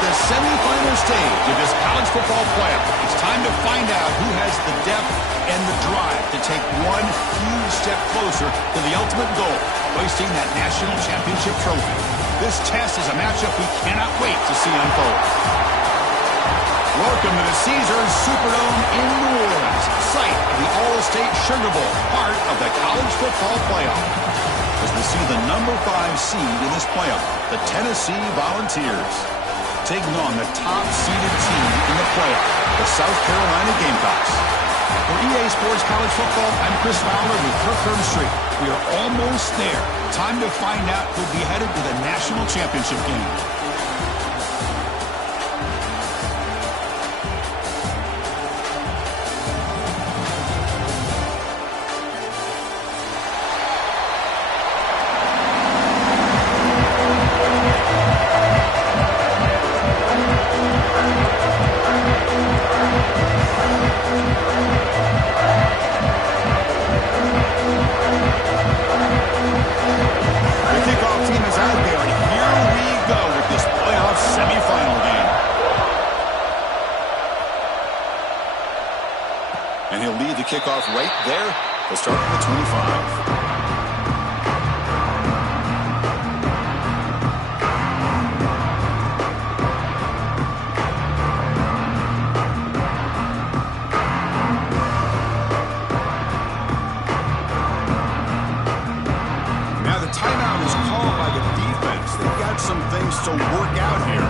the semifinal stage of this college football playoff. It's time to find out who has the depth and the drive to take one huge step closer to the ultimate goal, hoisting that national championship trophy. This test is a matchup we cannot wait to see unfold. Welcome to the Caesars Superdome in New Orleans, site of the All-State Sugar Bowl, part of the college football playoff. As we see the number 5 seed in this playoff, the Tennessee Volunteers, taking on the top-seeded team in the playoff, the South Carolina Gamecocks. For EA Sports College Football, I'm Chris Fowler with Kirk Herbstreit. We are almost there. Time to find out who'll be headed to the national championship game. And he'll lead the kickoff right there. He'll start from the 25. Now the timeout is called by the defense. They've got some things to work out here.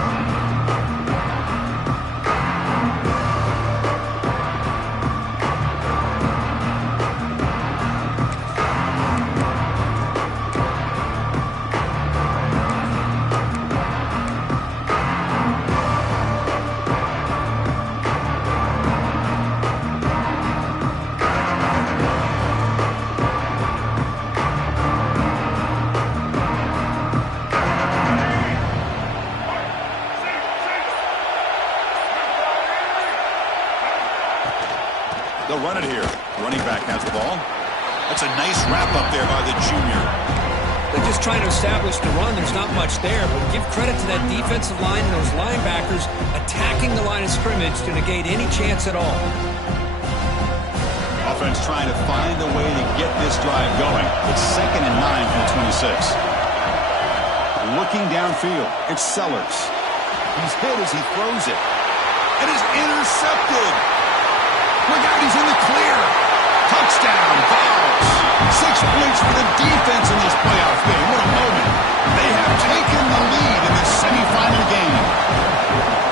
They'll run it here. Running back has the ball. That's a nice wrap up there by the junior. They're just trying to establish the run. There's not much there, but give credit to that defensive line and those linebackers attacking the line of scrimmage to negate any chance at all. Offense trying to find a way to get this drive going. It's 2nd and 9 from the 26. Looking downfield, it's Sellers. He's hit as he throws it. And is intercepted. Look out, he's in the clear. Touchdown, Vols. 6 points for the defense in this playoff game. What a moment. They have taken the lead in this semifinal game.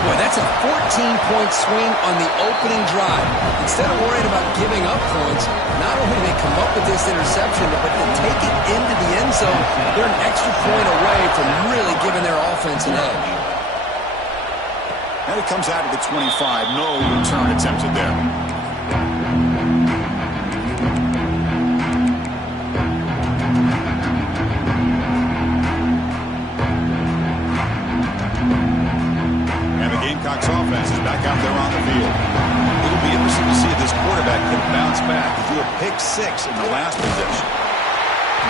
Boy, that's a 14-point swing on the opening drive. Instead of worrying about giving up points, not only do they come up with this interception, but they take it into the end zone. They're an extra point away from really giving their offense an edge. And it comes out to the 25. No return attempted there. Gamecocks offense is back out there on the field. It'll be interesting to see if this quarterback can bounce back and do a pick 6 in the last possession.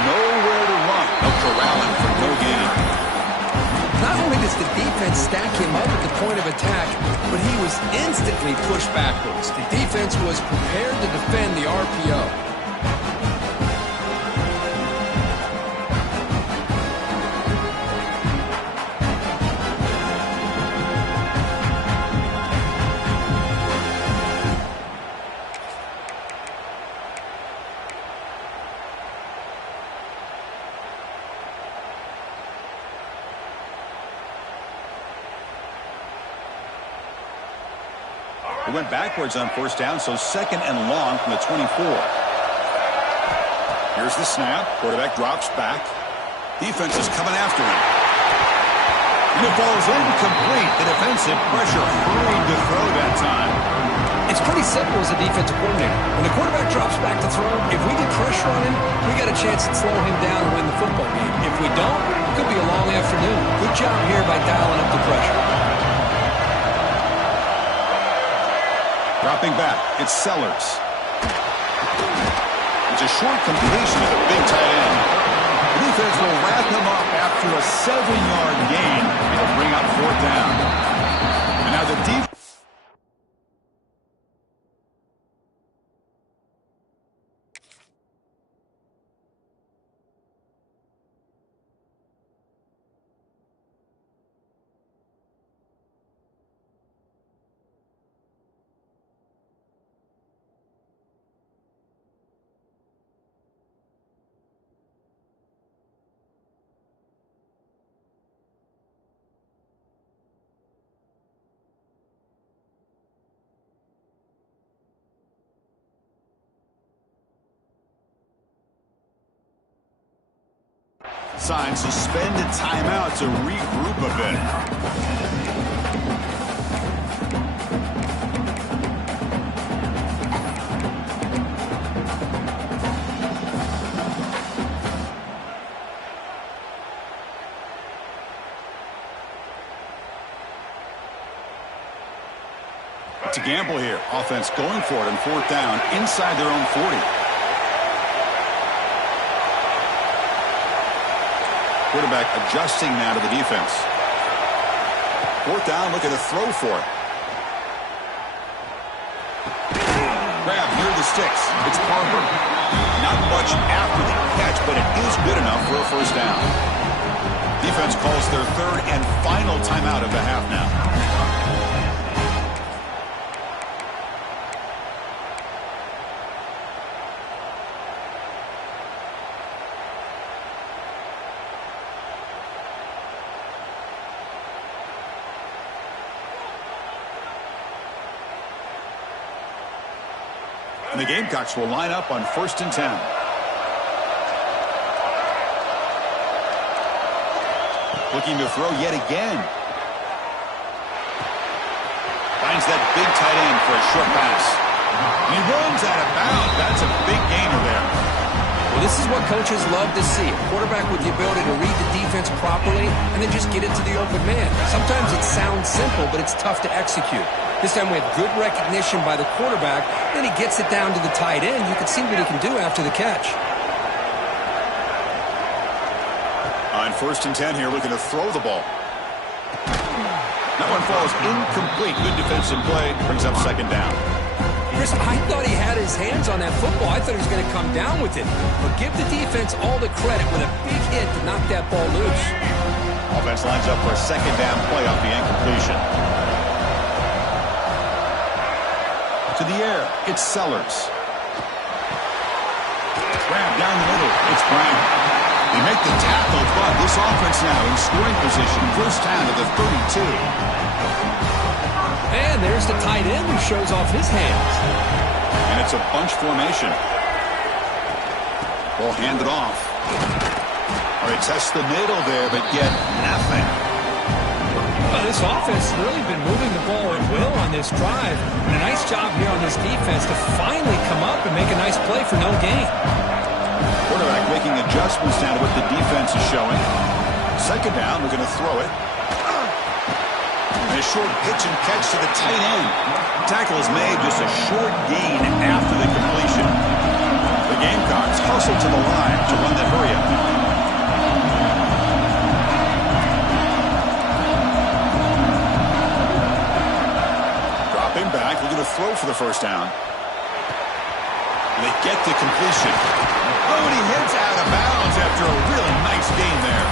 Nowhere to run. No corralling for no gain. Not only does the defense stack him up at the point of attack, but he was instantly pushed backwards. The defense was prepared to defend the RPO. It went backwards on 1st down, so 2nd and long from the 24. Here's the snap. Quarterback drops back. Defense is coming after him. And it falls incomplete. The defensive pressure hurried to throw that time. It's pretty simple as a defensive coordinator. When the quarterback drops back to throw, if we get pressure on him, we got a chance to slow him down and win the football game. If we don't, it could be a long afternoon. Good job here by dialing up the pressure. Dropping back, it's Sellers. It's a short completion to the big tight end. The defense will wrap him up after a 7-yard gain. It'll bring up 4th down. And now the defense. Sign suspended timeout to regroup a bit. To gamble here. Offense going for it on 4th down inside their own 40. Quarterback adjusting now to the defense. 4th down, looking to throw for it. Grab near the sticks. It's Parker. Not much after the catch, but it is good enough for a 1st down. Defense calls their 3rd and final timeout of the half now. And the Gamecocks will line up on 1st and 10. Looking to throw yet again. Finds that big tight end for a short pass. And he runs out of bounds. That's a big gainer there. Well, this is what coaches love to see. A quarterback with the ability to read the defense properly and then just get it to the open man. Sometimes it sounds simple, but it's tough to execute. This time we have good recognition by the quarterback. Then he gets it down to the tight end. You can see what he can do after the catch. On 1st and 10 here, looking to throw the ball. That one falls incomplete. Good defensive play. Brings up 2nd down. Chris, I thought he had his hands on that football. I thought he was going to come down with it. But give the defense all the credit with a big hit to knock that ball loose. Offense lines up for a 2nd down play off the incompletion. To the air, it's Sellers. Grab down the middle, it's Brown. They make the tackle, but this offense now in scoring position. 1st down to the 32. And there's the tight end who shows off his hands. And it's a bunch formation. Ball handed off. All right, test the middle there, but get nothing. Well, this offense has really been moving the ball at will on this drive. And a nice job here on this defense to finally come up and make a nice play for no gain. Quarterback making adjustments now to what the defense is showing. 2nd down, we're going to throw it. And a short pitch and catch to the tight end. Tackle is made, just a short gain after the completion. The Gamecocks hustle to the line to run the hurry-up. Dropping back, looking to throw for the 1st down. And they get the completion. Oh, and he hits out of bounds after a really nice gain there.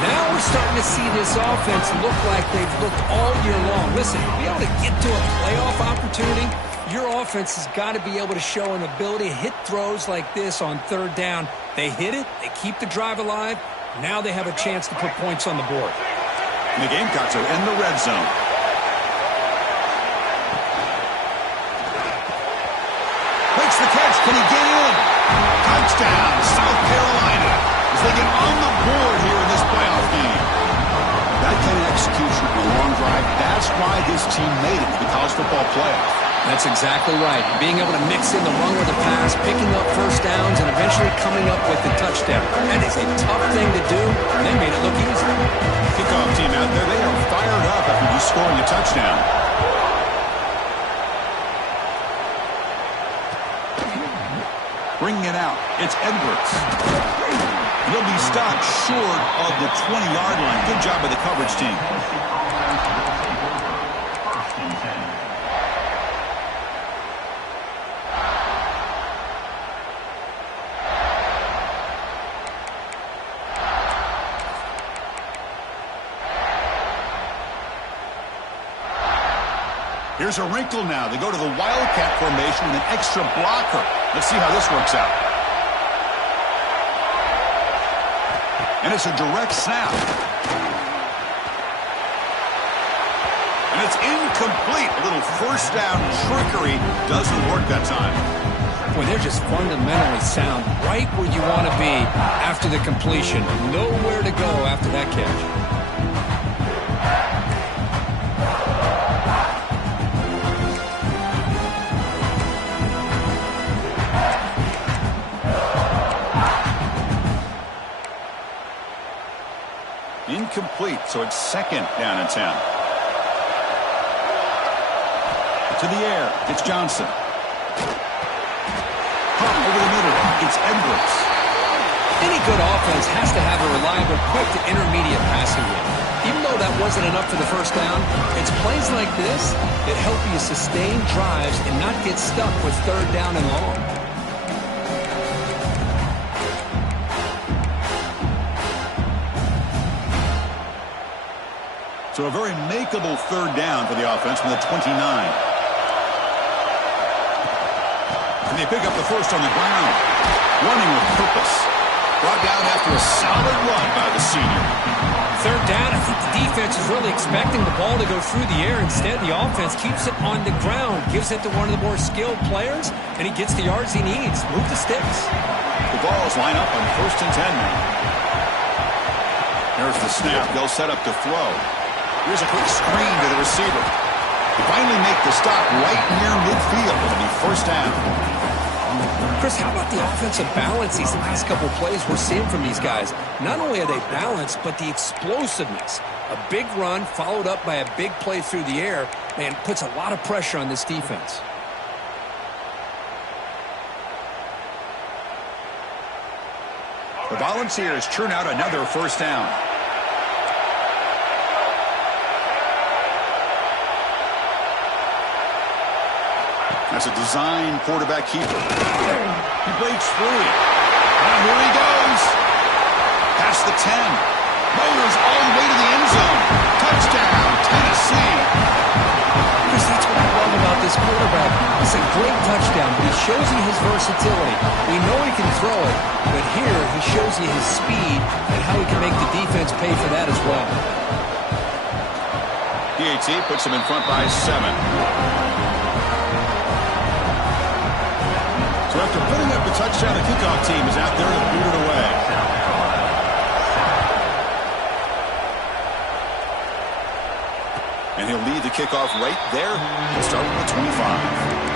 Now we're starting to see this offense look like they've looked all year long. Listen, to be able to get to a playoff opportunity, your offense has got to be able to show an ability to hit throws like this on 3rd down. They hit it, they keep the drive alive. Now they have a chance to put points on the board. And the Gamecocks are in the red zone. Makes the catch. Can he get in? Touchdown, South Carolina, as they get on the board here in this playoff game. That kind of execution on a long drive, that's why this team made it to the college football playoff. That's exactly right. Being able to mix in the run with the pass, picking up 1st downs, and eventually coming up with the touchdown. That is a tough thing to do, and they made it look easy. Kickoff team out there, they are fired up after just scoring a touchdown. Bringing it out, it's Edwards. He'll be stopped short of the 20-yard line. Good job by the coverage team. Here's a wrinkle now. They go to the Wildcat formation with an extra blocker. Let's see how this works out. And it's a direct snap. And it's incomplete. A little first down trickery doesn't work that time. Boy, they're just fundamentally sound, right where you want to be after the completion. Nowhere to go after that catch. Incomplete, so it's second down and 10. To the air, it's Johnson. Pump over the middle, it's Edwards. Any good offense has to have a reliable, quick to intermediate passing game. Even though that wasn't enough for the first down, it's plays like this that help you sustain drives and not get stuck with third down and long. So a very makeable third down for the offense from the 29. And they pick up the first on the ground. Running with purpose. Brought down after a solid run by the senior. Third down, I think the defense is really expecting the ball to go through the air. Instead, the offense keeps it on the ground, gives it to one of the more skilled players, and he gets the yards he needs. Move the sticks. The balls line up on first and 10 now. There's the snap. They'll set up to throw. Here's a quick screen to the receiver. They finally make the stop right near midfield. It'll be first down. Chris, how about the offensive balance these last couple of plays we're seeing from these guys? Not only are they balanced, but the explosiveness. A big run followed up by a big play through the air, man, puts a lot of pressure on this defense. The Volunteers churn out another first down. That's a design quarterback keeper. He breaks free. And here he goes. Past the 10. Motors all the way to the end zone. Touchdown, Tennessee. Chris, that's what I love about this quarterback. It's a great touchdown, but he shows you his versatility. We know he can throw it, but here he shows you his speed and how he can make the defense pay for that as well. PAT puts him in front by 7. So after putting up the touchdown, the kickoff team is out there to boot it away. And he'll lead the kickoff right there. He'll start with the 25.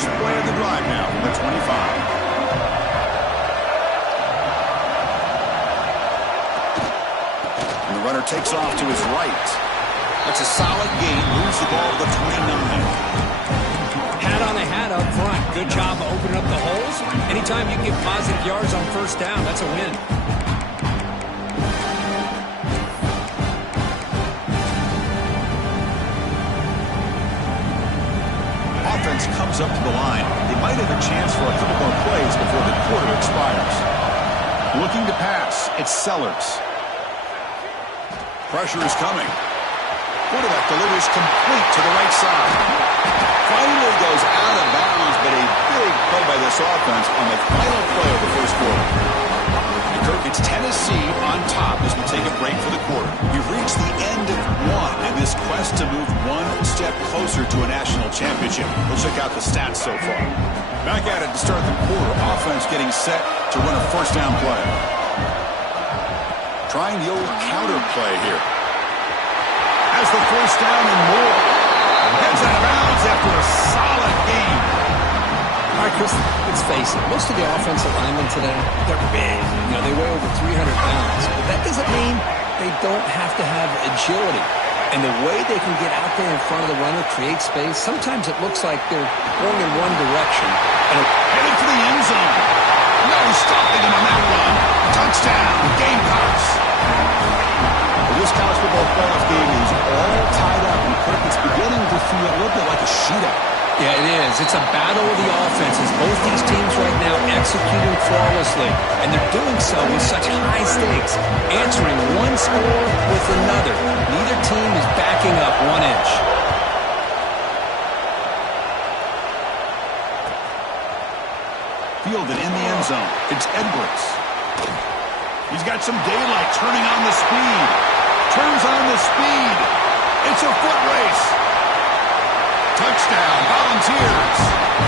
Play of the drive now from the 25. And the runner takes off to his right. That's a solid gain. Moves the ball to the 29. Hat on the hat up front. Good job of opening up the holes. Anytime you get positive yards on first down, that's a win. Offense comes up to the line. They might have a chance for a couple more plays before the quarter expires. Looking to pass, it's Sellers. Pressure is coming. Quarterback delivers complete to the right side. Finally goes out of bounds, but a big play by this offense on the final play of the first quarter. And Kirk, it's Tennessee on top as we take a break for the quarter. We've reached the end of one in this quest to move one step closer to a national championship. We'll check out the stats so far. Back at it to start the quarter. Offense getting set to run a first down play. Trying the old counter play here. Has the first down and more. Heads out of bounds after a solid game. All right, Chris, let's face it. Most of the offensive linemen today, they're big. You know, they weigh over 300 pounds. But that doesn't mean they don't have to have agility. And the way they can get out there in front of the runner, create space, sometimes it looks like they're going in one direction. And headed for the end zone. No stopping him on that run. Touchdown, Gamecocks. This college football playoff game shootout. Yeah, it is. It's a battle of the offenses. Both these teams right now executing flawlessly, and they're doing so with such high stakes, answering one score with another. Neither team is backing up 1 inch. Fielded in the end zone. It's Edwards. He's got some daylight, turning on the speed. Turns on the speed. It's a foot race. Touchdown, Volunteers.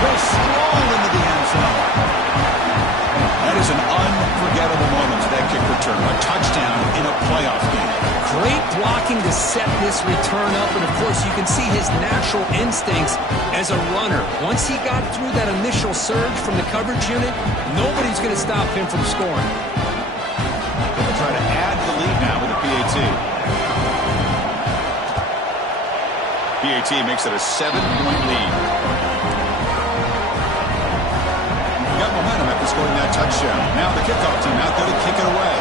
Will stroll into the end zone. That is an unforgettable moment for that kick return. A touchdown in a playoff game. Great blocking to set this return up, and of course you can see his natural instincts as a runner. Once he got through that initial surge from the coverage unit, nobody's going to stop him from scoring. They'll try to add the lead now with a PAT. PAT makes it a 7-point lead. Got momentum after scoring that touchdown. Now the kickoff team out there to kick it away.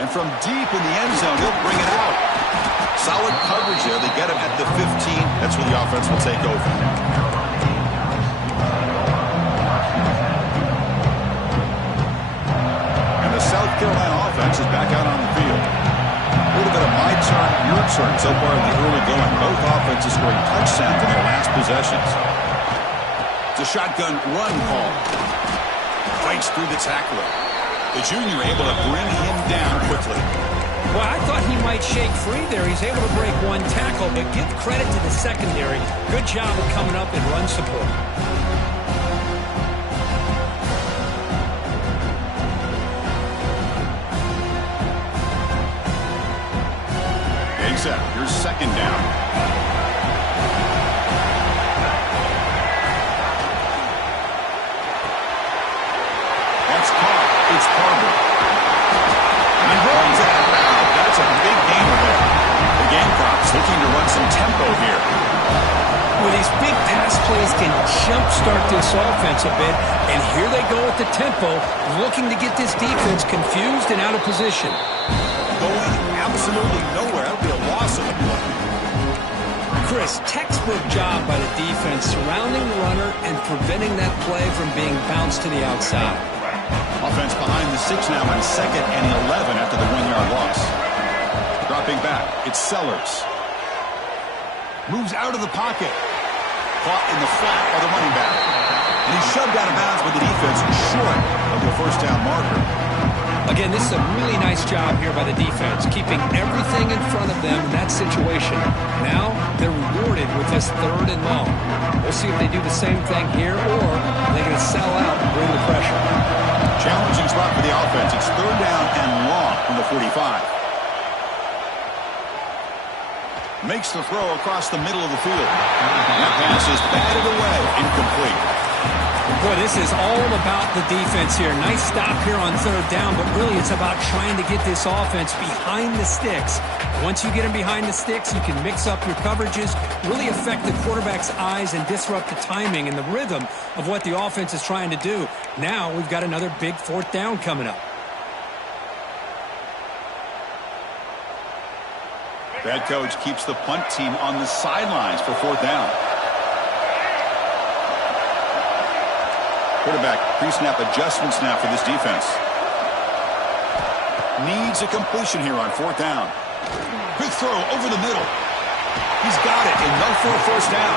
And from deep in the end zone, he'll bring it out. Solid coverage there. They get him at the 15. That's where the offense will take over. And the South Carolina offense is back out on the field. A little bit of my turn, your turn so far in the early going. Both offenses scoring touchdowns in their last possessions. It's a shotgun run call. Fights through the tackler. The junior able to bring him down quickly. Well, I thought he might shake free there. He's able to break one tackle, but give credit to the secondary. Good job of coming up in run support. Except here's second down. That's caught. It's Carter. He runs out. Wow, that's a big gainer there. The Gamecocks looking to run some tempo here. Well, these big pass plays can jumpstart this offense a bit, and here they go with the tempo, looking to get this defense confused and out of position. Going absolutely nowhere. That would be a loss of the play. Chris, textbook job by the defense surrounding the runner and preventing that play from being bounced to the outside. Offense behind the 6 now on 2nd and 11 after the 1-yard loss. Dropping back, it's Sellers. Moves out of the pocket. Caught in the flat by the running back. And he's shoved out of bounds with the defense short of the first down marker. Again, this is a really nice job here by the defense, keeping everything in front of them in that situation. Now, they're rewarded with this 3rd and long. We'll see if they do the same thing here, or are they going to sell out and bring the pressure. Challenging spot for the offense. It's 3rd down and long from the 45. Makes the throw across the middle of the field. That pass is batted away, incomplete. Boy, this is all about the defense here. Nice stop here on 3rd down, but really it's about trying to get this offense behind the sticks. Once you get them behind the sticks, you can mix up your coverages, really affect the quarterback's eyes and disrupt the timing and the rhythm of what the offense is trying to do. Now we've got another big 4th down coming up. Head coach keeps the punt team on the sidelines for 4th down. Quarterback pre-snap adjustments now for this defense. Needs a completion here on 4th down. Quick throw over the middle. He's got it, enough for a 1st down.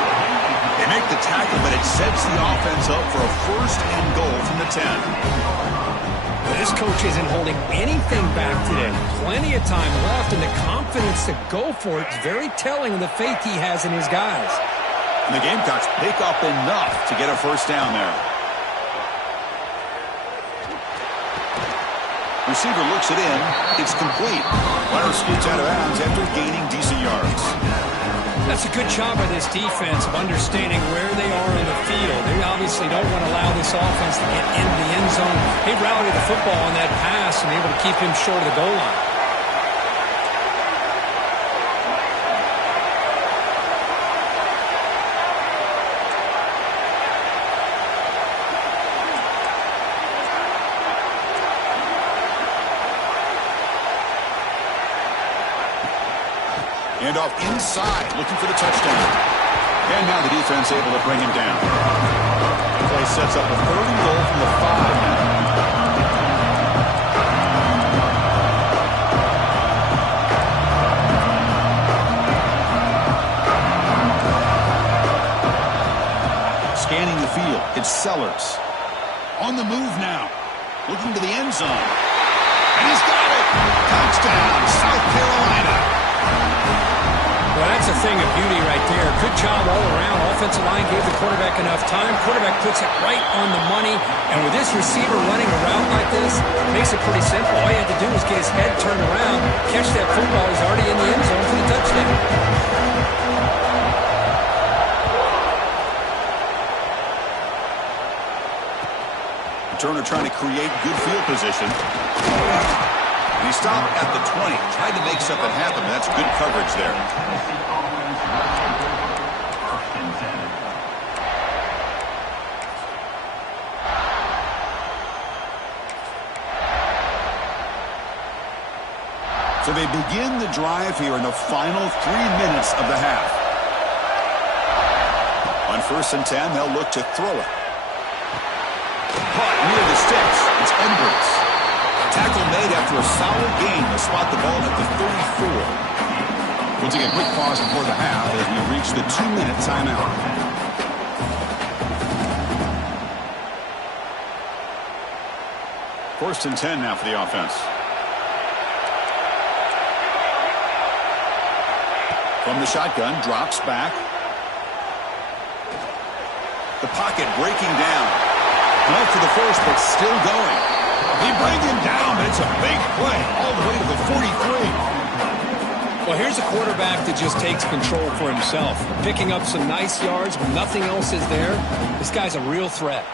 They make the tackle, but it sets the offense up for a 1st and goal from the 10. Well, this coach isn't holding anything back today. Plenty of time left, and the confidence to go for it is very telling of the faith he has in his guys. And the Gamecocks pick up enough to get a 1st down there. Receiver looks it in. It's complete. Runner scoots out of bounds after gaining decent yards. That's a good job by this defense of understanding where they are in the field. They obviously don't want to allow this offense to get into the end zone. They rallied the football on that pass and able to keep him short of the goal line. himself inside, looking for the touchdown. And now the defense able to bring him down. The play sets up a 3rd and goal from the 5 now. Scanning the field, it's Sellers. On the move now, looking to the end zone. And he's got it! Touchdown, South Carolina! Well, that's a thing of beauty right there. Good job all around. Offensive line gave the quarterback enough time. Quarterback puts it right on the money. And with this receiver running around like this, it makes it pretty simple. All you had to do was get his head turned around, catch that football. He's already in the end zone for the touchdown. Turner trying to create good field position. And he stopped at the 20. Tried to make something happen, but that's good coverage there. So they begin the drive here in the final 3 minutes of the half. On 1st and 10, they'll look to throw it. Caught near the sticks. It's Edwards. Tackle made after a solid gain to spot the ball at the 34. We'll take a quick pause before the half as we reach the 2-minute timeout. First and 10 now for the offense. From the shotgun, drops back. The pocket breaking down. Went for the first, but still going. They bring him down, but it's a big play all the way to the 43. Well, here's a quarterback that just takes control for himself. Picking up some nice yards when nothing else is there. This guy's a real threat.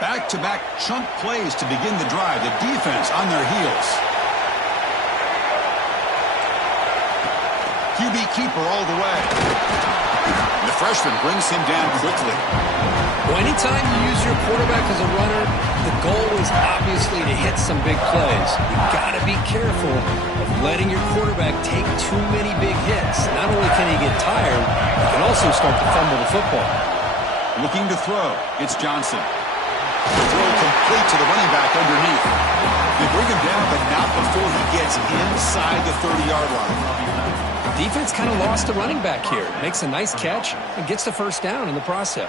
Back-to-back chunk plays to begin the drive. The defense on their heels. QB keeper all the way. The freshman brings him down quickly. Well, anytime you use your quarterback as a runner, the goal is obviously to hit some big plays. You've got to be careful of letting your quarterback take too many big hits. Not only can he get tired, he can also start to fumble the football. Looking to throw. It's Johnson. The throw complete to the running back underneath. They bring him down, but not before he gets inside the 30-yard line. Defense kind of lost the running back here. Makes a nice catch and gets the first down in the process.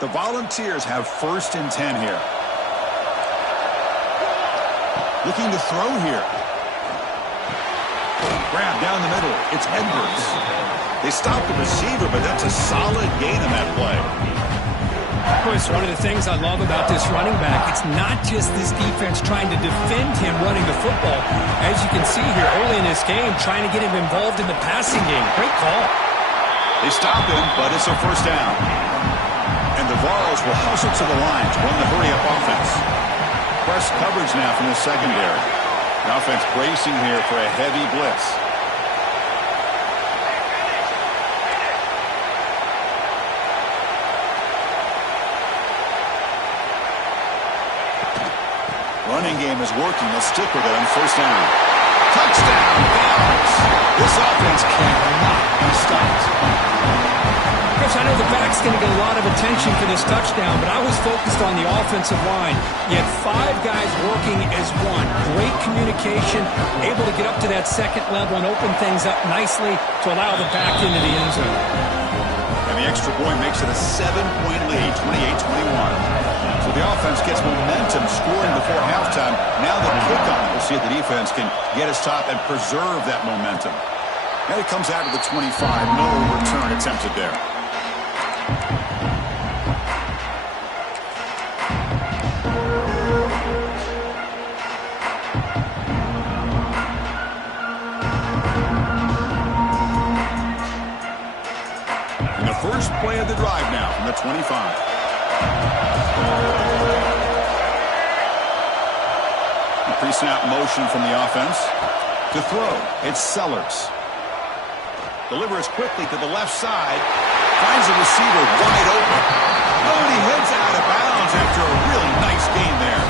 The Volunteers have 1st and 10 here. Looking to throw here. Grab down the middle. It's Edwards. They stop the receiver, but that's a solid gain on that play. Chris, one of the things I love about this running back, it's not just this defense trying to defend him running the football. As you can see here early in this game, trying to get him involved in the passing game. Great call. They stop him, but it's a first down. And the Vols will hustle to the line to run the hurry-up offense. Press coverage now from the secondary. The offense bracing here for a heavy blitz. Running game is working. They'll stick with it on 1st down. Touchdown, Vols! This offense cannot be stopped. Chris, I know the back's going to get a lot of attention for this touchdown, but I was focused on the offensive line. You had 5 guys working as one. Great communication, able to get up to that second level and open things up nicely to allow the back into the end zone. And the extra point makes it a 7-point lead, 28-21. So the offense gets momentum scoring before halftime. Now the kickoff. We'll see if the defense can get his top and preserve that momentum. Now he comes out to the 25. No return attempted there. And the first play of the drive now from the 25. Pre-snap motion from the offense. To throw, it's Sellers. Delivers quickly to the left side. Finds the receiver wide open. Oh, and he heads out of bounds after a really nice gain there.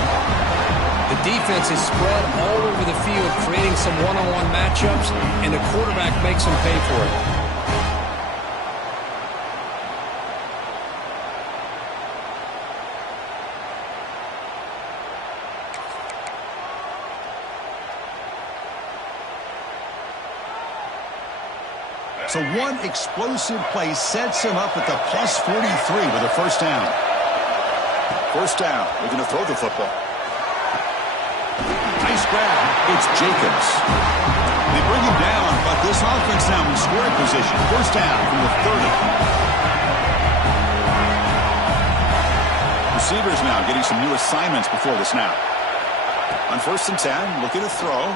The defense is spread all over the field, creating some one-on-one matchups, and the quarterback makes them pay for it. So one explosive play sets him up at the plus 43 with a first down. First down. Looking to throw the football. Nice grab. It's Jacobs. They bring him down, but this offense now in scoring position. First down from the 30. Receivers now getting some new assignments before the snap. On 1st and 10, looking to throw.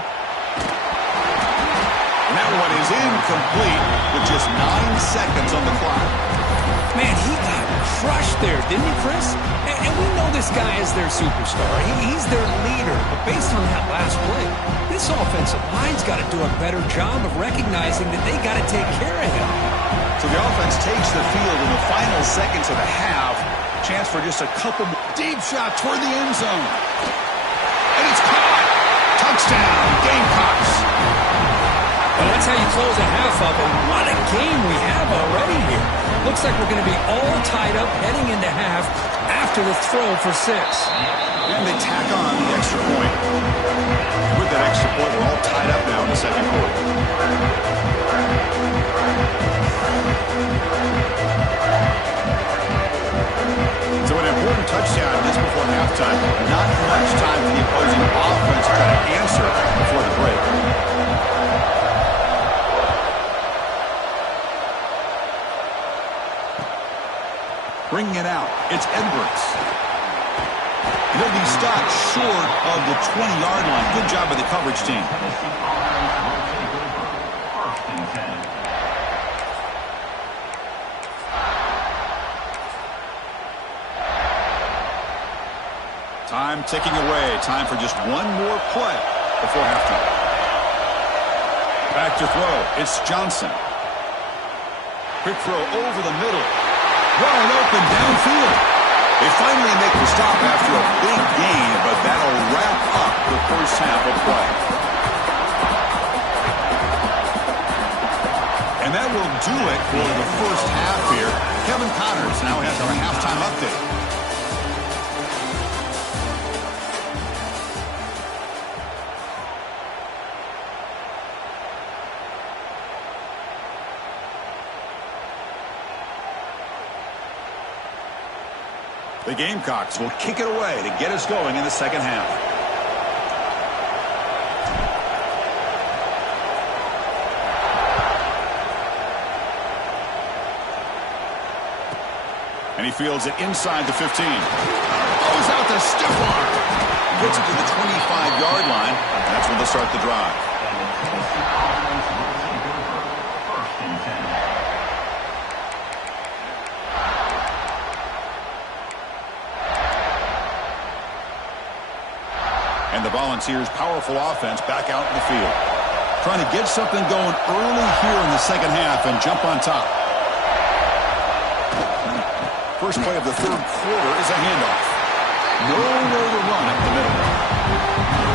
And that one is incomplete with just 9 seconds on the clock. Man, he got crushed there, didn't he, Chris? And we know this guy is their superstar. He's their leader. But based on that last play, this offensive line's got to do a better job of recognizing that they got to take care of him. So the offense takes the field in the final seconds of the half. Chance for just a couple more. Deep shot toward the end zone. And it's caught. Touchdown, Gamecocks. Well, that's how you close a half up, and what a game we have already here. Looks like we're going to be all tied up heading into half after the throw for 6. And they tack on the extra point. With that extra point, we're all tied up now in the second quarter. So an important touchdown just before halftime. Not much time for the opposing offense to try to answer before the break. Bringing it out, it's Edwards. He'll be stopped short of the 20-yard line. Good job by the coverage team. Time ticking away. Time for just one more play before halftime. Back to throw. It's Johnson. Quick throw over the middle. Wide open downfield. They finally make the stop after a big gain, but that'll wrap up the first half of play. And that will do it for the first half here. Kevin Connors now has our halftime update. The Gamecocks will kick it away to get us going in the second half. And he fields it inside the 15. Goes out the stiff arm. Gets it to the 25-yard line. That's when they'll start the drive. And the Volunteers' powerful offense back out in the field. Trying to get something going early here in the second half and jump on top. First play of the third quarter is a handoff. Nowhere to run up the middle.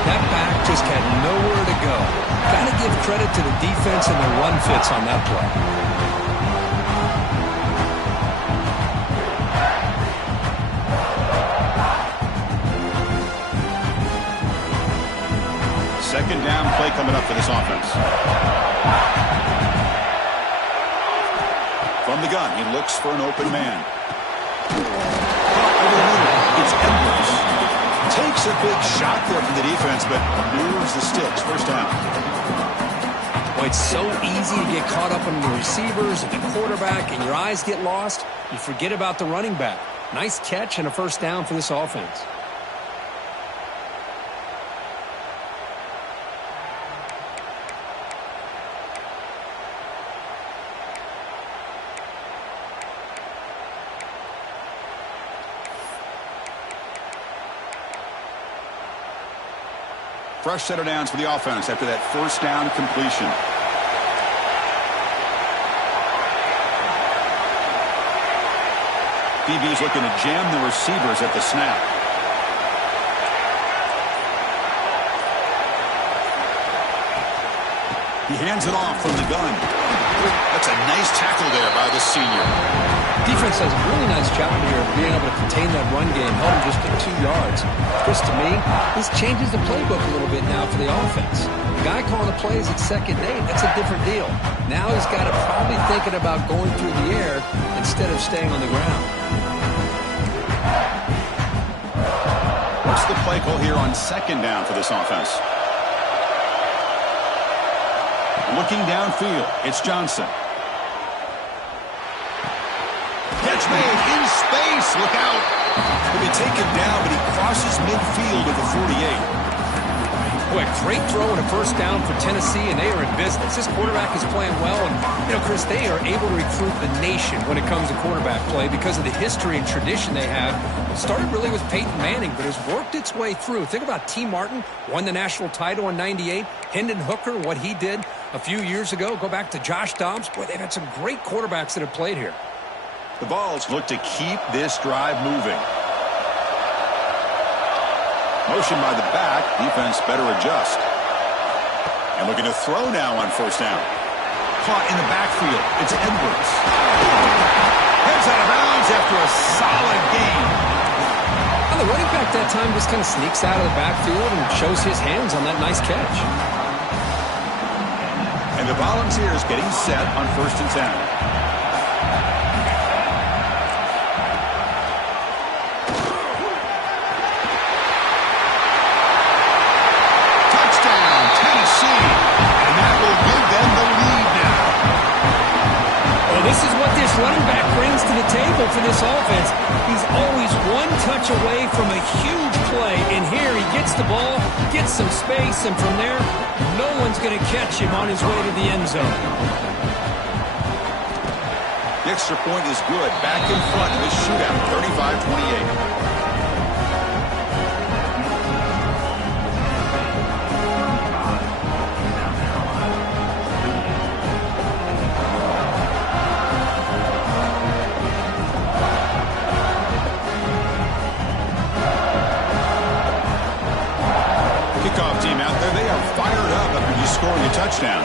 That back just had nowhere to go. Got to give credit to the defense and the run fits on that play. Second down play coming up for this offense. From the gun, he looks for an open man. Over the middle, it's Edwards. Takes a big shot there from the defense, but moves the sticks. First down. Well, it's so easy to get caught up on the receivers and the quarterback, and your eyes get lost. You forget about the running back. Nice catch and a first down for this offense. fresh set of downs for the offense after that first down completion. DB's looking to jam the receivers at the snap. He hands it off from the gun. That's a nice tackle there by the senior. Defense does a really nice job here of being able to contain that run game, held him just to 2 yards. Chris, to me, this changes the playbook a little bit now for the offense. The guy calling the plays at second day, that's a different deal. Now he's got to probably thinking about going through the air instead of staying on the ground. What's the play call here on second down for this offense? Looking downfield, it's Johnson. Catch made in space. Look out. He'll be taken down, but he crosses midfield at the 48. Boy, great throw and a first down for Tennessee, and they are in business. This quarterback is playing well, and, Chris, they are able to recruit the nation when it comes to quarterback play because of the history and tradition they have. It started really with Peyton Manning, but has worked its way through. Think about T. Martin, won the national title in '98. Hendon Hooker, what he did a few years ago. Go back to Josh Dobbs. Boy, they've had some great quarterbacks that have played here. The Vols look to keep this drive moving. Motion by the back. Defense better adjust. And looking to throw now on first down. Caught in the backfield. It's Edwards. Heads out of bounds after a solid gain. Well, the running back that time just kind of sneaks out of the backfield and shows his hands on that nice catch. And the Volunteers getting set on 1st and 10. This is what this running back brings to the table for this offense. He's always one touch away from a huge play, and here he gets the ball, gets some space, and from there, no one's going to catch him on his way to the end zone. The extra point is good. Back in front of this shootout, 35-28. Scoring a touchdown.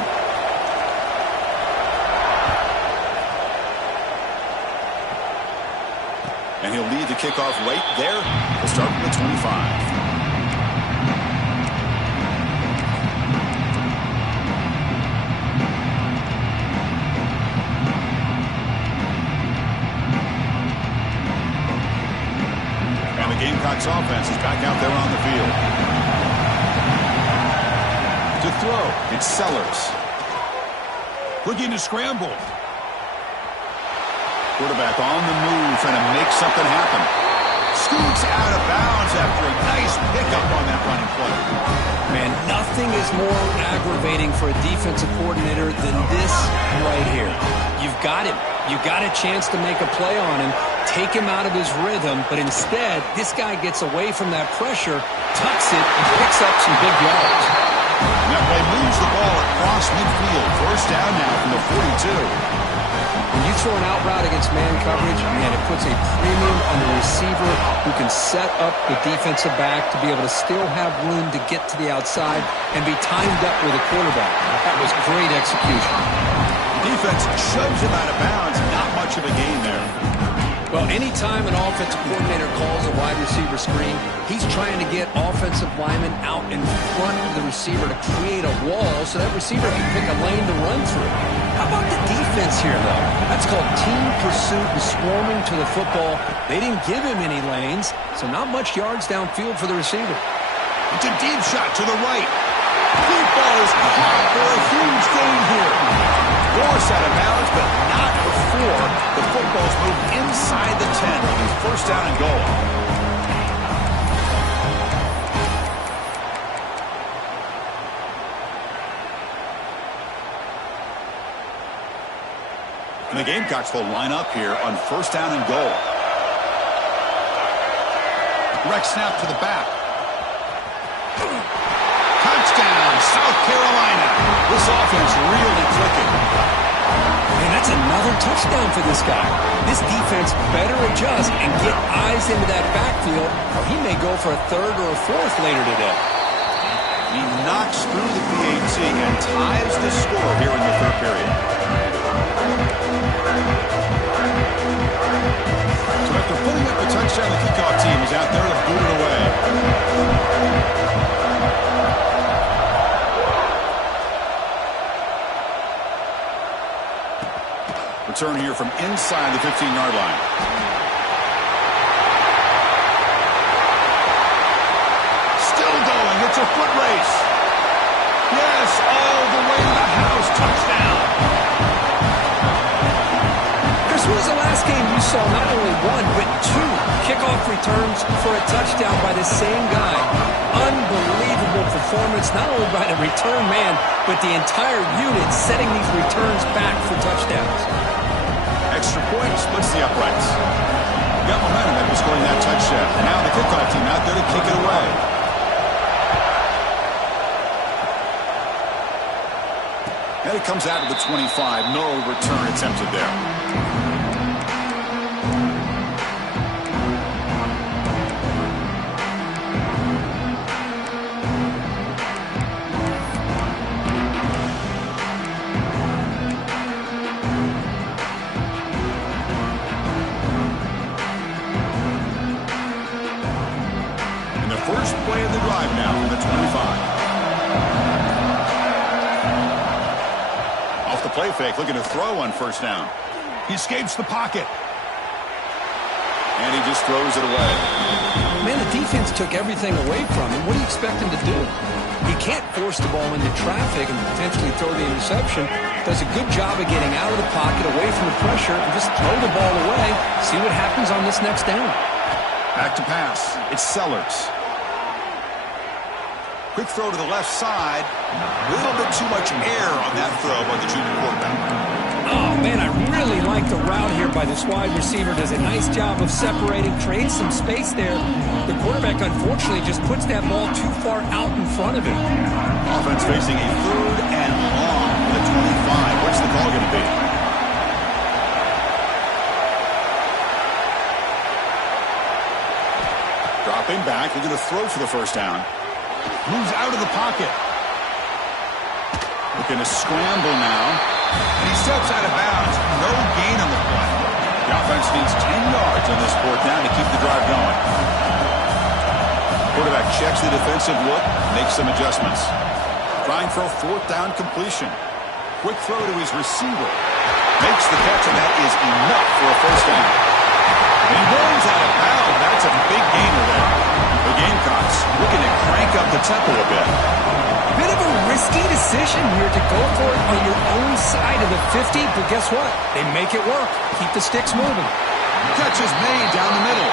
And he'll lead the kickoff right there. We'll start from the 25. And the Gamecocks offense is back out there on the field. To throw, it's Sellers. Looking to scramble. Quarterback on the move, trying to make something happen. Scoots out of bounds after a nice pickup on that running play. Man, nothing is more aggravating for a defensive coordinator than this right here. You've got him. You got a chance to make a play on him, take him out of his rhythm, but instead, this guy gets away from that pressure, tucks it, and picks up some big yards. And that play moves the ball across midfield. First down now from the 42. When you throw an out route against man coverage, man, it puts a premium on the receiver who can set up the defensive back to be able to still have room to get to the outside and be timed up with a quarterback. That was great execution. The defense shoves him out of bounds. Not much of a gain there. Well, anytime an offensive coordinator calls a wide receiver screen, he's trying to get offensive linemen out in front of the receiver to create a wall so that receiver can pick a lane to run through. How about the defense here, though? That's called team pursuit and swarming to the football. They didn't give him any lanes, so not much yards downfield for the receiver. It's a deep shot to the right. Deep ball is caught for a huge gain here. Force out of bounds, but not before the football's moved inside the 10. It'll be first down and goal. And the Gamecocks will line up here on first down and goal. Direct snap to the back. Carolina. This offense really clicking. And that's another touchdown for this guy. This defense better adjust and get eyes into that backfield, or he may go for a third or a fourth later today. He knocks through the PAT and ties the score here in the third period. So after putting up the touchdown, the kickoff team is out there to boot it away. Return here from inside the 15-yard line. Still going. It's a foot race. Yes, all the way to the house. Touchdown. Chris, when was the last game you saw not only one, but two kickoff returns for a touchdown by the same guy? Unbelievable performance, not only by the return man, but the entire unit setting these returns back for touchdowns. Extra point splits the uprights. Got momentum after scoring that touchdown. Now the kickoff team out there to kick it away. And it comes out of the 25. No return attempted there. First play of the drive now from the 25. Off the play fake, looking to throw on first down. He escapes the pocket. And he just throws it away. Man, the defense took everything away from him. What do you expect him to do? He can't force the ball into traffic and potentially throw the interception. Does a good job of getting out of the pocket, away from the pressure, and just throw the ball away. See what happens on this next down. Back to pass. It's Sellers. Quick throw to the left side. A little bit too much air on that throw by the junior quarterback. Oh, man, I really like the route here by this wide receiver. Does a nice job of separating, creates some space there. The quarterback, unfortunately, just puts that ball too far out in front of him. Offense facing a third and long for the 25. What's the call going to be? Dropping back. They're going to throw for the first down. Moves out of the pocket. Looking to scramble now. And he steps out of bounds. No gain on the play. The offense needs 10 yards on this fourth down to keep the drive going. Quarterback checks the defensive look, makes some adjustments. Trying for a fourth down completion. Quick throw to his receiver. Makes the catch, and that is enough for a first down. And he runs out of bounds. That's a big gainer there. The Gamecocks looking to crank up the tempo a bit. Bit of a risky decision here to go for it on your own side of the 50, but guess what? They make it work. Keep the sticks moving. Catch is made down the middle.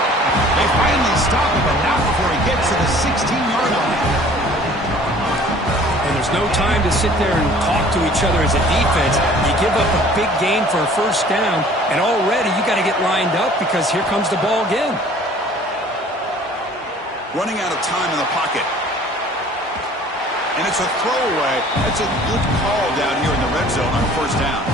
They finally stop him, but not before he gets to the 16-yard line. And there's no time to sit there and talk to each other as a defense. You give up a big gain for a first down, and already you got to get lined up because here comes the ball again. Running out of time in the pocket. And it's a throwaway. That's a good call down here in the red zone on first down.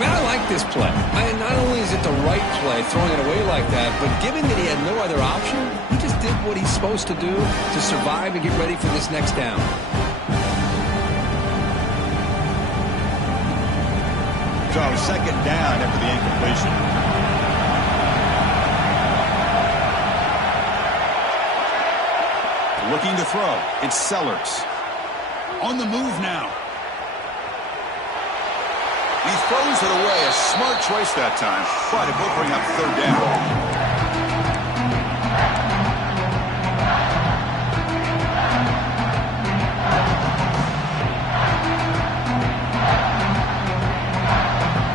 Man, I like this play. Not only is it the right play, throwing it away like that, but given that he had no other option, he just did what he's supposed to do to survive and get ready for this next down. So second down after the incompletion. Looking to throw. It's Sellers. On the move now. He throws it away. A smart choice that time. But it will bring up third down.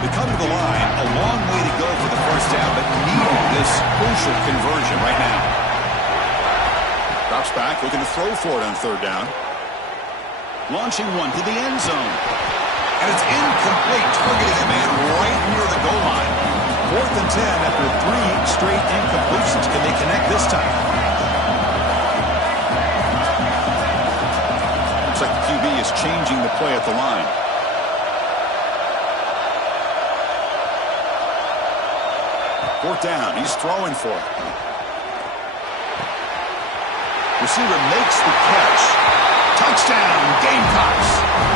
They come to the line. A long way to go for the first down, but needing this crucial conversion right now. Drops back, looking to throw for it on third down. Launching one to the end zone. And it's incomplete, targeting a man right near the goal line. 4th and 10 after 3 straight incompletions. Can they connect this time? Looks like the QB is is changing the play at the line. Fourth down. He's throwing for it. Receiver makes the catch. Touchdown, Gamecocks.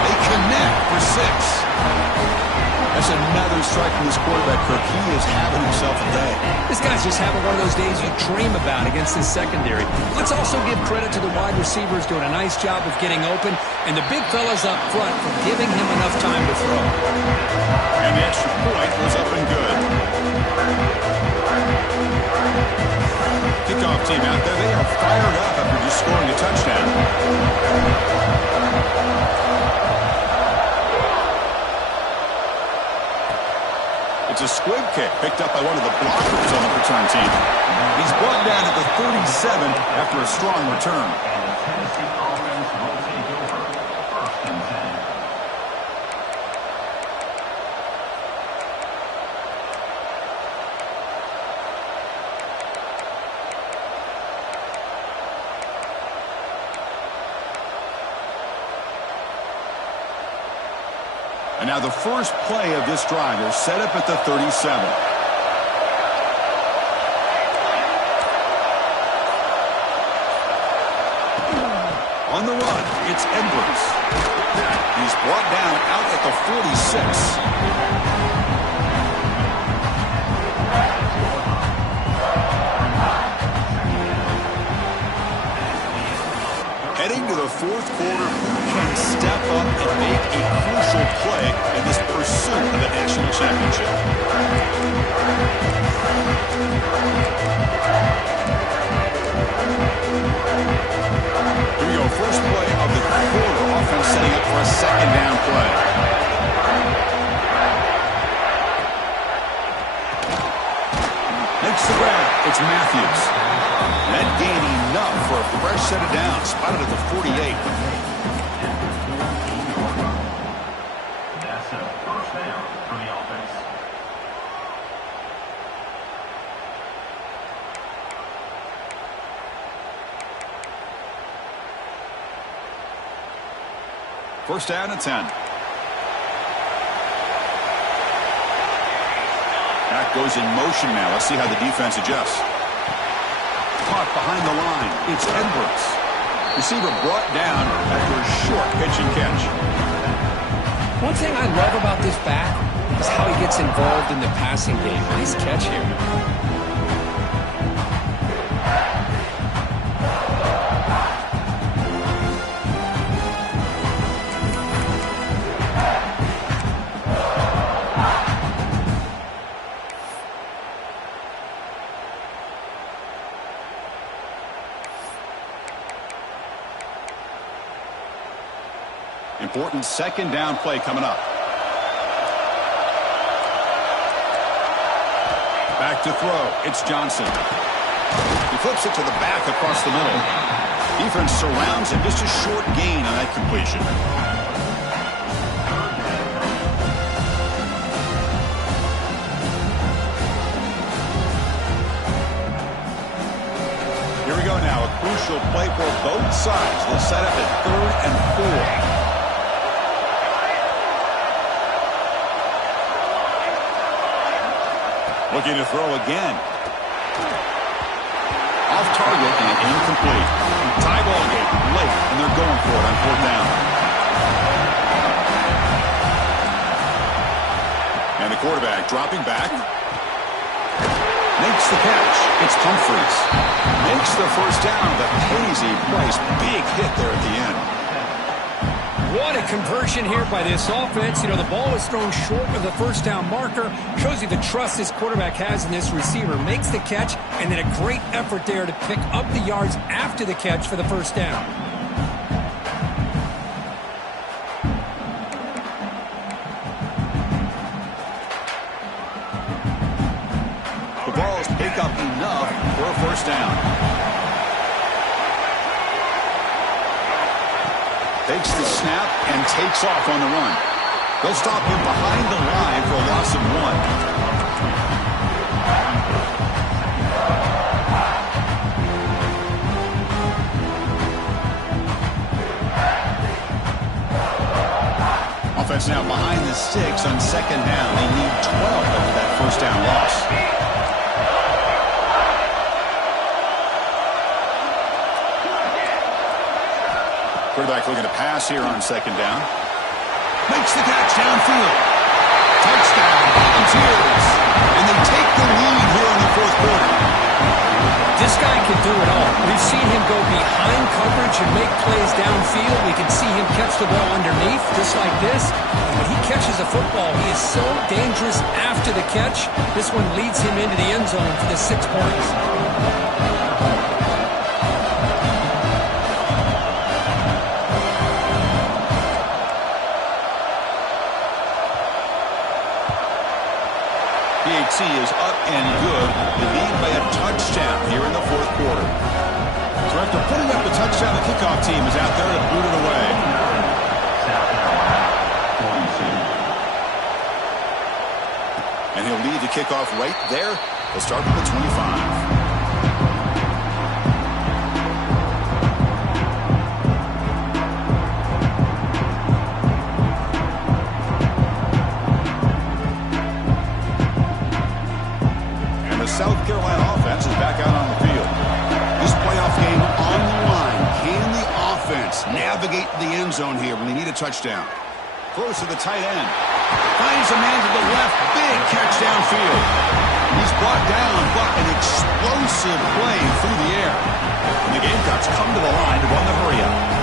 They connect for 6. That's another strike from this quarterback, Kirk. He is having himself a day. This guy's just having one of those days you dream about against this secondary. Let's also give credit to the wide receivers doing a nice job of getting open, and the big fellas up front for giving him enough time to throw. And the extra point was up and good. Kickoff team out there. They are fired up after just scoring a touchdown. It's a squib kick picked up by one of the blockers on the return team. He's brought down at the 37 after a strong return. And now the first play of this drive is set up at the 37. On the run, it's Edwards. He's brought down out at the 46. Heading to the fourth quarter, who can step up and make a crucial play in this pursuit of the national championship? Here we go, first play of the quarter. Offense setting up for a second down play. Makes the grab. It's Matthews. That gain enough for a fresh set of downs. Spotted at the 48. That's a first down for the offense. First down and 10. That goes in motion now. Let's see how the defense adjusts. Caught behind the line. It's Edwards. Receiver brought down after a short pitch and catch. One thing I love about this back is how he gets involved in the passing game. Nice catch here. Important second down play coming up. Back to throw. It's Johnson. He flips it to the back across the middle. Defense surrounds him. Just a short gain on that completion. Here we go now. A crucial play for both sides. They'll set up at 3rd and 4. Looking to throw again. Off target and incomplete. Tie ball game late, and they're going for it on 4th down. And the quarterback dropping back. Makes the catch. It's Humphreys. Makes the first down, but pays a price. Big hit there at the end. What a conversion here by this offense. You know, the ball was thrown short of the first down marker. Shows you the trust this quarterback has in this receiver. Makes the catch, and then a great effort there to pick up the yards after the catch for the first down. The Vols pick up enough for a first down. Takes the snap and takes off on the run. They'll stop him behind the line for a loss of 1. offense now behind the 6 on second down. They need 12 after that first down loss. Quarterback looking to pass here on second down. Makes the catch downfield. Touchdown, Volunteers. And they take the lead here in the fourth quarter. This guy can do it all. We've seen him go behind coverage and make plays downfield. We can see him catch the ball underneath, just like this. And when he catches a football, he is so dangerous after the catch. This one leads him into the end zone for the 6 points. PHC is up and good. They lead by a touchdown here in the fourth quarter. So after putting up the touchdown, the kickoff team is out there to boot it away. And he'll lead the kickoff right there. He'll start with the 25. South Carolina offense is back out on the field. This playoff game on the line. Can the offense navigate the end zone here when they need a touchdown? Close to the tight end. Finds a man to the left. Big catch downfield. He's brought down, but an explosive play through the air. And the Gamecocks come to the line to run the hurry up.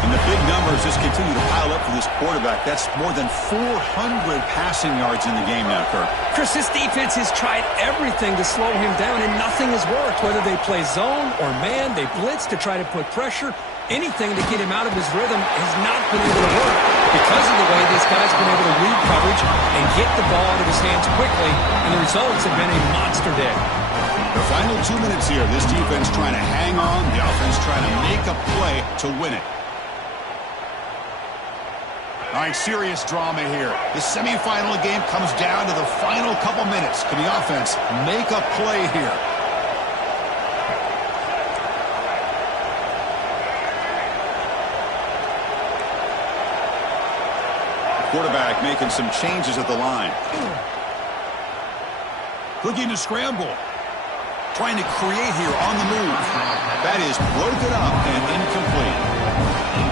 And the big numbers just continue to pile up for this quarterback. That's more than 400 passing yards in the game now, Kirk. Chris, this defense has tried everything to slow him down, and nothing has worked. Whether they play zone or man, they blitz to try to put pressure. Anything to get him out of his rhythm has not been able to work because of the way this guy's been able to read coverage and get the ball out of his hands quickly, and the results have been a monster day. The final 2 minutes here, this defense trying to hang on, the offense trying to make a play to win it. All right, serious drama here. The semifinal game comes down to the final couple minutes. Can the offense make a play here? Quarterback making some changes at the line. Looking to scramble. Trying to create here on the move. That is broken up and incomplete.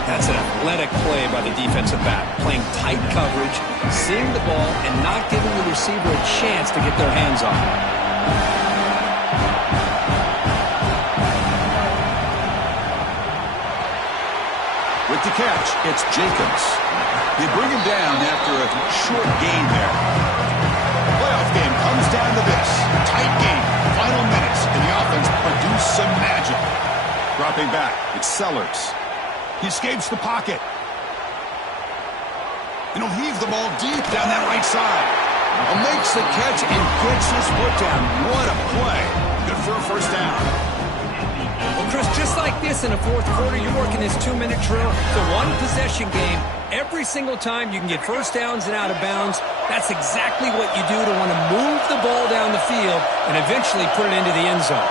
That's an athletic play by the defensive back. Playing tight coverage, seeing the ball, and not giving the receiver a chance to get their hands on it. With the catch, it's Jacobs. They bring him down after a short gain there. Playoff game comes down to this. Tight game, final minutes, and the offense produce some magic. Dropping back, it's Sellers. He escapes the pocket. And he'll heave the ball deep down that right side. Makes the catch and gets his foot down. What a play. Good for a first down. Well, Chris, just like this in the fourth quarter, you're working this 2-minute drill. It's a one-possession game. Every single time you can get first downs and out of bounds, that's exactly what you do to want to move the ball down the field and eventually put it into the end zone.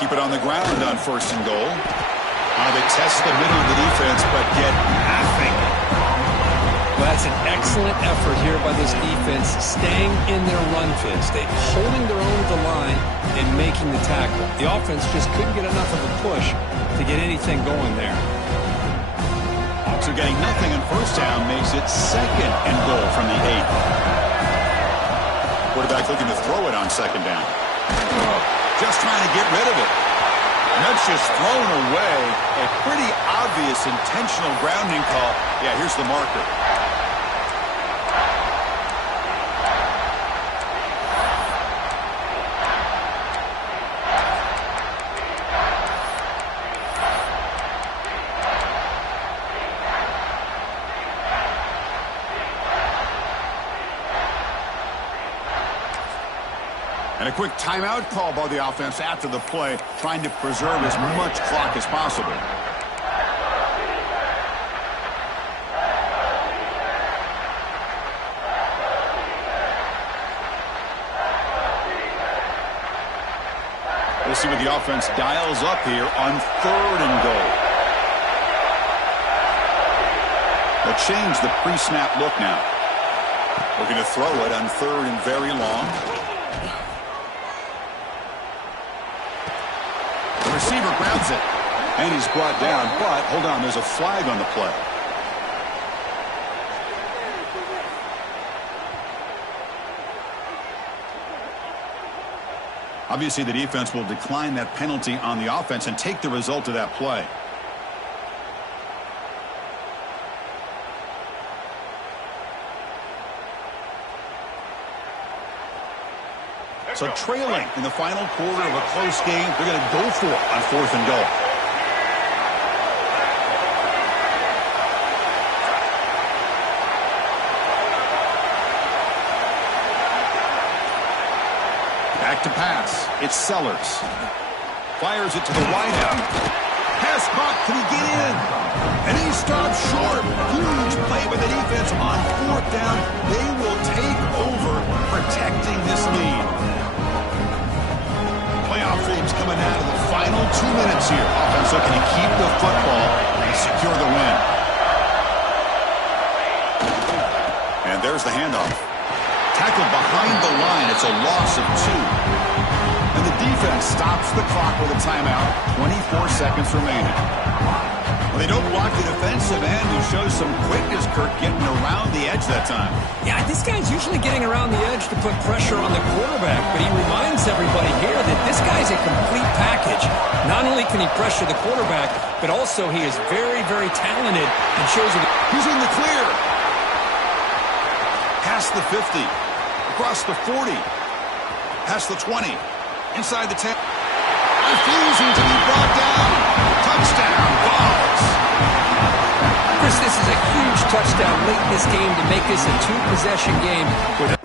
Keep it on the ground on first and goal. They test the middle of the defense, but get nothing. Well, that's an excellent effort here by this defense, staying in their run fits. They're holding their own at the line and making the tackle. The offense just couldn't get enough of a push to get anything going there. Hawks are getting nothing, and first down makes it second and goal from the 8. Quarterback looking to throw it on second down. Just trying to get rid of it. And that's just thrown away. A pretty obvious intentional grounding call. Yeah, here's the marker. And a quick timeout call by the offense after the play, trying to preserve as much clock as possible. The see what the offense dials up here on 3rd and goal. They'll change the pre-snap look now. Looking to throw it on 3rd and very long. The receiver grabs it. And he's brought down, but hold on, there's a flag on the play. Obviously, the defense will decline that penalty on the offense and take the result of that play. So trailing in the final quarter of a close game, they're going to go for it on 4th and goal. Back to pass. It's Sellers. Fires it to the wideout. Pass caught. Can he get in? And he stops short. Huge play by the defense on 4th down. They will take over protecting this lead. Playoff games coming out of the final 2 minutes here. Offense looking to keep the football and secure the win. And there's the handoff. Tackled behind the line. It's a loss of 2. And the defense stops the clock with a timeout. 24 seconds remaining. Well, they don't block the defensive end, who shows some quickness, Kirk, getting around the edge that time. Yeah, this guy's usually getting around the edge to put pressure on the quarterback, but he reminds everybody here that this guy's a complete package. Not only can he pressure the quarterback, but also he is very, very talented and shows it. He's in the clear. Past the 50. Across the 40. Past the 20. Inside the 10. Refusing to be brought down. Touchdown, Vols. Chris, this is a huge touchdown late in this game to make this a 2-possession game with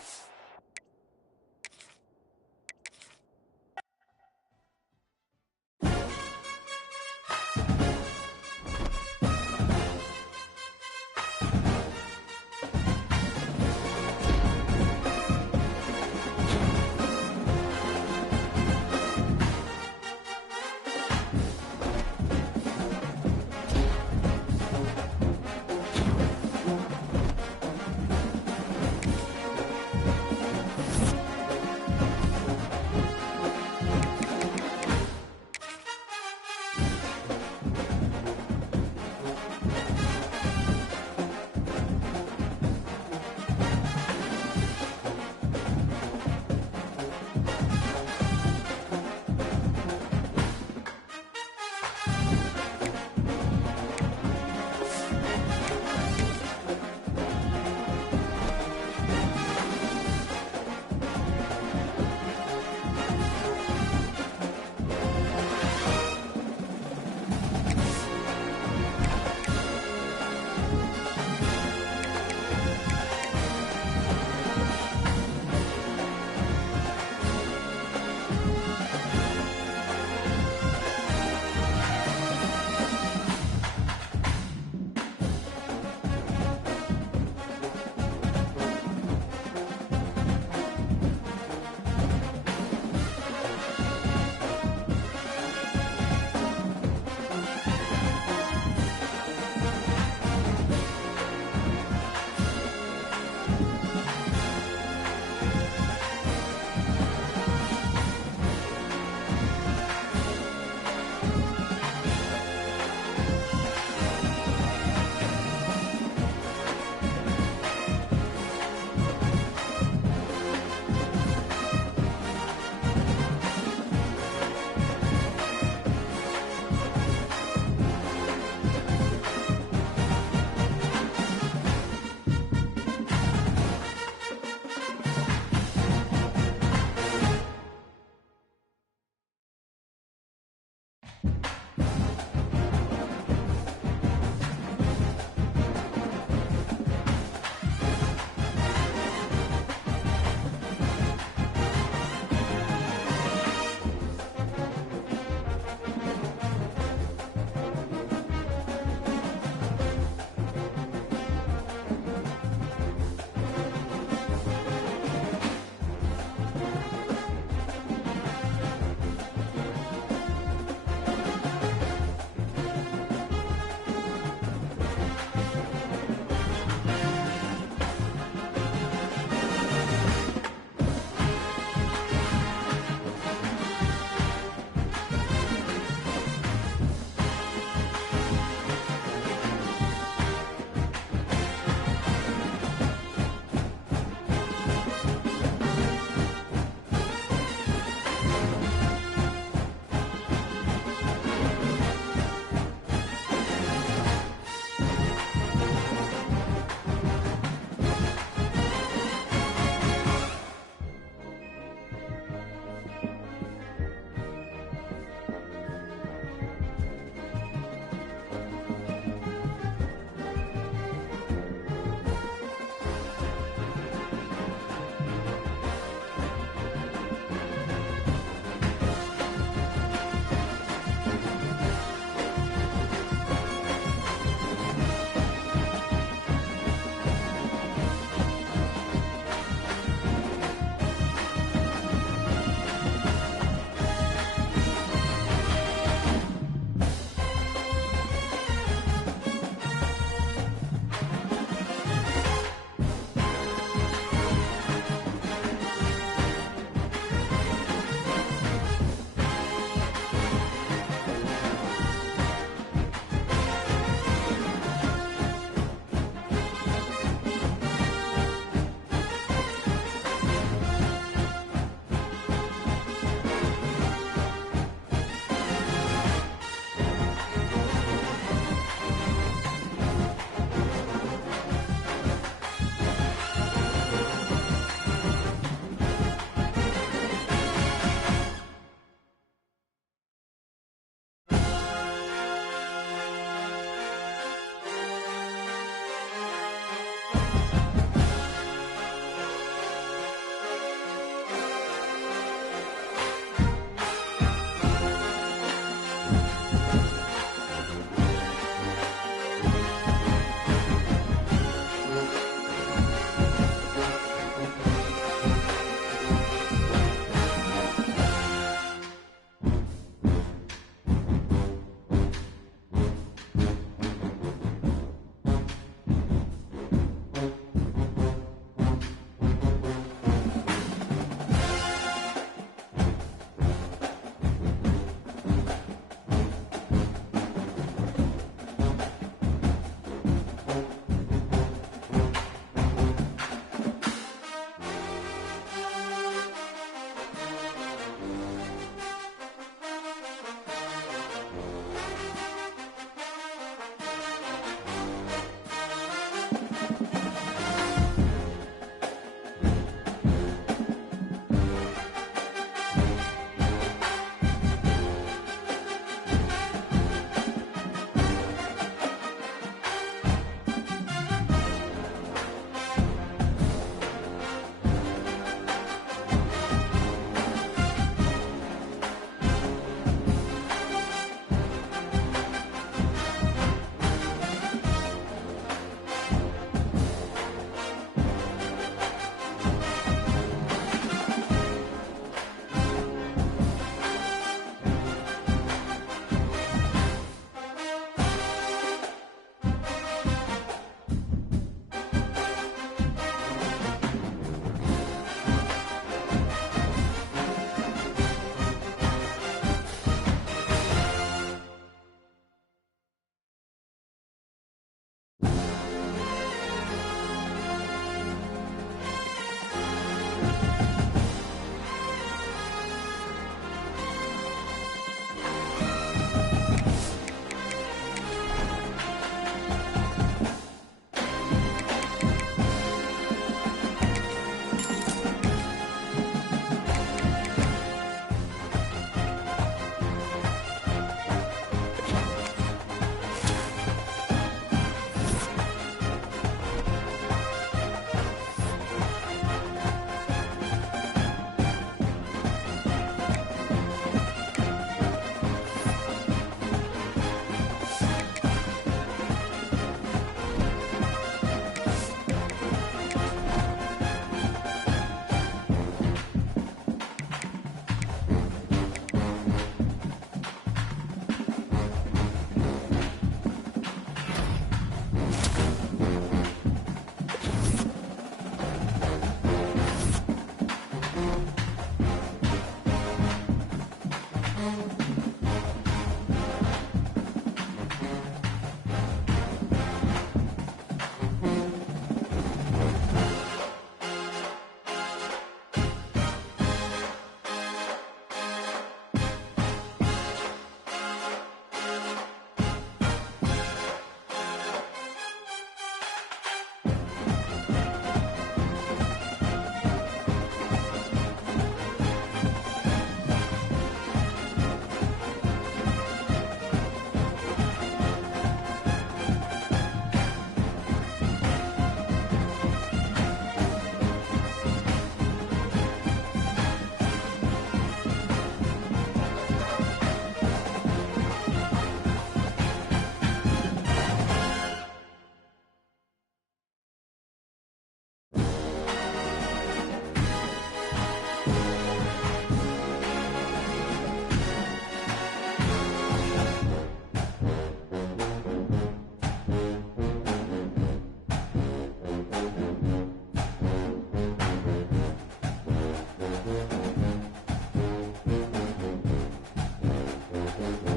Thank you.